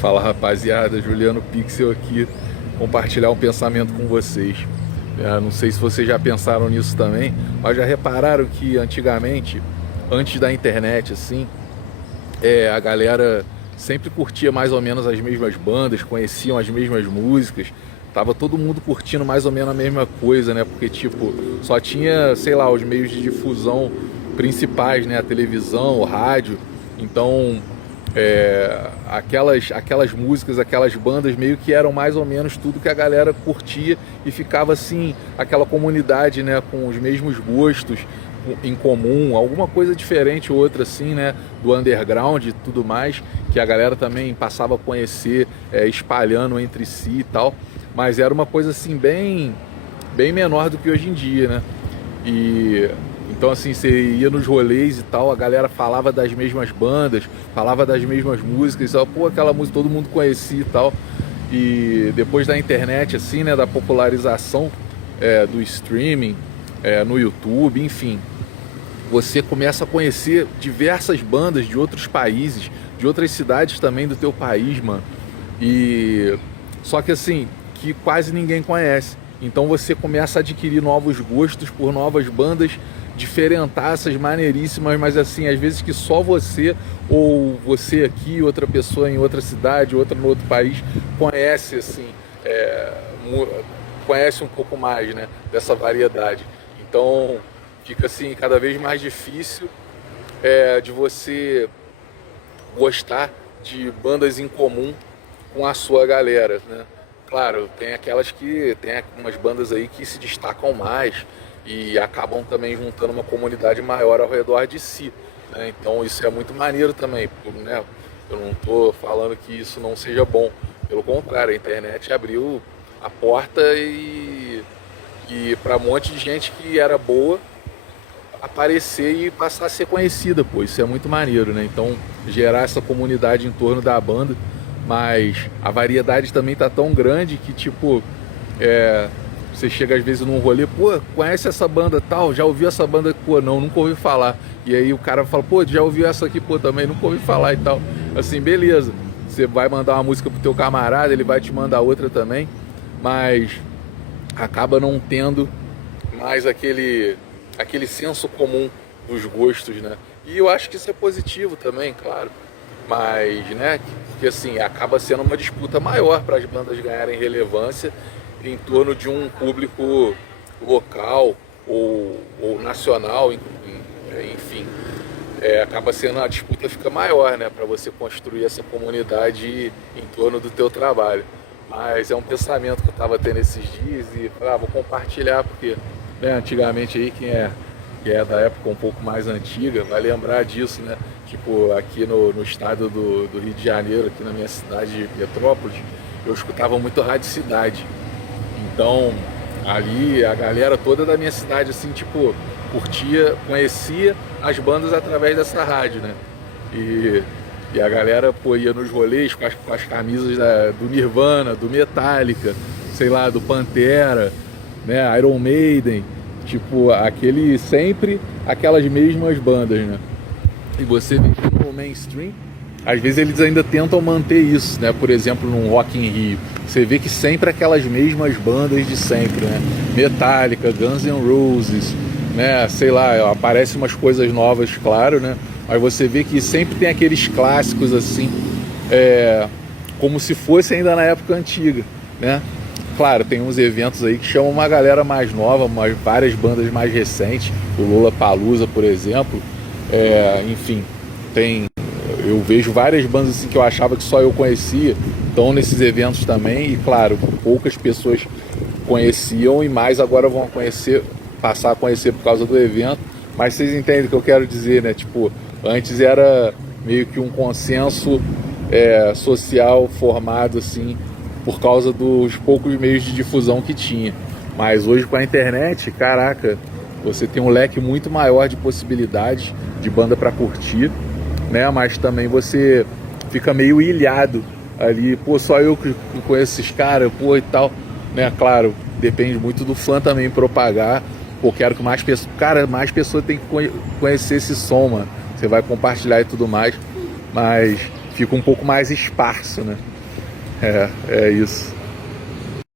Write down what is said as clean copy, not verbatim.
Fala rapaziada, Juliano Pixel aqui, compartilhar um pensamento com vocês. Não sei se vocês já pensaram nisso também, mas já repararam que antigamente, antes da internet assim, a galera sempre curtia mais ou menos as mesmas bandas, conheciam as mesmas músicas, tava todo mundo curtindo mais ou menos a mesma coisa, né? Porque tipo, só tinha, sei lá, os meios de difusão principais, né? A televisão, o rádio. Então aquelas músicas, aquelas bandas meio que eram mais ou menos tudo que a galera curtia e ficava assim, aquela comunidade, né, com os mesmos gostos em comum, alguma coisa diferente ou outra assim, né, do underground e tudo mais, que a galera também passava a conhecer, espalhando entre si e tal, mas era uma coisa assim bem menor do que hoje em dia, né? E então assim, você ia nos rolês e tal, a galera falava das mesmas bandas, falava das mesmas músicas, e pô, aquela música todo mundo conhecia e tal. E depois da internet, assim, né, da popularização do streaming, no YouTube, enfim, você começa a conhecer diversas bandas de outros países, de outras cidades também do teu país, mano. E só que assim, que quase ninguém conhece. Então você começa a adquirir novos gostos por novas bandas diferentaças, maneiríssimas, mas assim, às vezes que só você ou você aqui, outra pessoa em outra cidade, outra no outro país, conhece assim, conhece um pouco mais, né, dessa variedade. Então fica assim, cada vez mais difícil de você gostar de bandas em comum com a sua galera, né? Claro, tem umas bandas aí que se destacam mais e acabam também juntando uma comunidade maior ao redor de si, né? Então isso é muito maneiro também, né? Eu não estou falando que isso não seja bom, pelo contrário, a internet abriu a porta e para um monte de gente que era boa aparecer e passar a ser conhecida, pô, isso é muito maneiro, né? Então gerar essa comunidade em torno da banda, mas a variedade também tá tão grande que tipo, você chega às vezes num rolê, pô, conhece essa banda tal, já ouviu essa banda? Pô, não, nunca ouvi falar. E aí o cara fala, pô, já ouviu essa aqui? Pô, também nunca ouvi falar e tal. Assim, beleza, você vai mandar uma música pro teu camarada, ele vai te mandar outra também, mas acaba não tendo mais aquele senso comum dos gostos, né? E eu acho que isso é positivo também, claro. Mas, né, porque assim, acaba sendo uma disputa maior para as bandas ganharem relevância em torno de um público local ou nacional, enfim. Acaba sendo, a disputa fica maior, né, para você construir essa comunidade em torno do teu trabalho. Mas é um pensamento que eu estava tendo esses dias e vou compartilhar, porque né, antigamente aí que é da época um pouco mais antiga, vai lembrar disso, né? Tipo, aqui no estado do Rio de Janeiro, aqui na minha cidade de Petrópolis, eu escutava muito Rádio Cidade. Então, ali a galera toda da minha cidade, assim, tipo, conhecia as bandas através dessa rádio, né? E a galera, pô, ia nos rolês com as camisas do Nirvana, do Metallica, sei lá, do Pantera, né? Iron Maiden, tipo, sempre aquelas mesmas bandas, né? E você vê que no mainstream, às vezes eles ainda tentam manter isso, né? Por exemplo, num Rock in Rio, você vê que sempre aquelas mesmas bandas de sempre, né? Metallica, Guns N' Roses, né? Sei lá, aparecem umas coisas novas, claro, né? Mas você vê que sempre tem aqueles clássicos assim, como se fosse ainda na época antiga, né? Claro, tem uns eventos aí que chamam uma galera mais nova, várias bandas mais recentes, o Lollapalooza, por exemplo. Enfim, eu vejo várias bandas assim que eu achava que só eu conhecia, estão nesses eventos também, e claro, poucas pessoas conheciam e mais agora vão passar a conhecer por causa do evento, mas vocês entendem o que eu quero dizer, né? Tipo, antes era meio que um consenso social formado assim, por causa dos poucos meios de difusão que tinha, mas hoje com a internet, caraca, você tem um leque muito maior de possibilidades de banda para curtir, né? Mas também você fica meio ilhado ali, pô, só eu que conheço esses caras, pô, e tal, né? Claro, depende muito do fã também propagar, pô, quero que mais pessoas, cara, mais pessoas tem que conhecer esse som, mano. Você vai compartilhar e tudo mais, mas fica um pouco mais esparso, né? É isso.